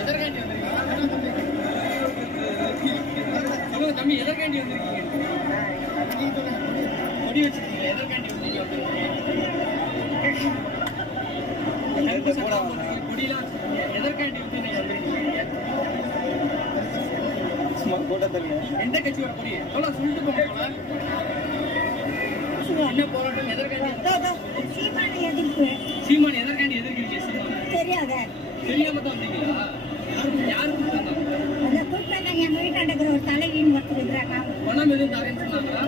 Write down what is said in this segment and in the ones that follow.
எதற்காண்டி வந்திருக்கீங்க சொல்லுங்க தம்பி எதற்காண்டி வந்திருக்கீங்க கொடி வச்சிருக்கீங்க எதற்காண்டி வந்தீங்க கொடியெல்லாம் வச்சிருக்கீங்க. எதற்காண்டி வந்து நீங்க வந்திருக்கீங்க எந்த கட்சியோட கொடி சொல்ல சொல்லிட்டு போங்க போல. என்ன போராட்டம் எதற்காண்டி? சீமான எதிர்ப்பு. சீமான் எதற்காண்டி எதிர்க்கிறீங்க சீமான்? தெரியாத. தெரியாம தான் வந்தீங்களா யாரு கூப்பிட்டாங்க அந்த கூப்பிட்டாங்க ஒரு தலைவின்னு ஒருத்தர் இருக்கிறாங்க. பணம் எதுவும் தரேன்னு சொன்னாங்களா?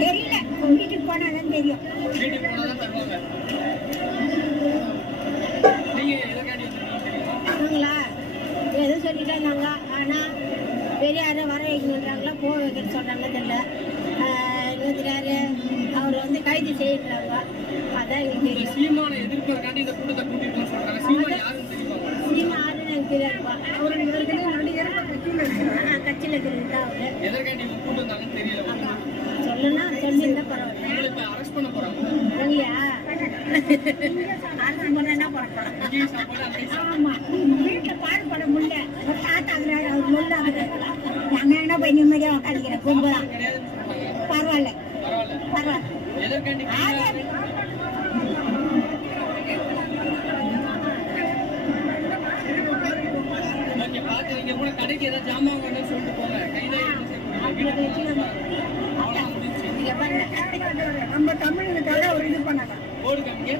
தெரியல. வீட்டுக்கு போனாதான் தெரியும். வீட்டுக்கு போனாதான் தருவாங்க. நீங்க எதற்காண்டி ஏதோ சொல்லிட்டே இருந்தாங்க ஆனா பெரியார வர வைக்கணுன்றாங்களா போக வைக்கணும்னு சொல்றாங்க தெரியல. ஆஹ் செய்யறாங்க அதான் எங்களுக்கு சீமானை எதிர்ப்பதற்காண்டி இந்த கூட்டத்தை கூட்டிட்டு சொல்றாங்க. சீமான் யாருன்னு தெரியுமா சினிமா ஆளுன்னு எனக்கு தெரியாதுப்பா அவர் இவருக்கு நடிகர் கட்சியில் இருக்கிறது தான் அவரு. எதற்காண்டி இவங்க கூட்டு வந்தாங்கன்னு தெரியல. ஆமா. சொல்லணும்னா சொல்லியிருந்தா பரவாயில்ல. உங்களை இப்ப அரெஸ்ட் பண்ண போறாங்க. ஆமா. வீட்டுல பாடுபட முடியல. அவர் என்ன போய் உட்காந்துக்கிறேன் கும்பலா கிடையாதுன்னு சொல்றாங்க பரவாயில்ல பரவாயில்ல ஆறு. ஓகே பார்த்து இங்க கூட கடைக்கு ஏதாவது ஜாமான் வேணும்னு சொல்லிட்டு போங்க. பாருங்க. நம்ம தமிழுக்காக ஒரு இது பண்ணாங்க போர்டு காமிங்க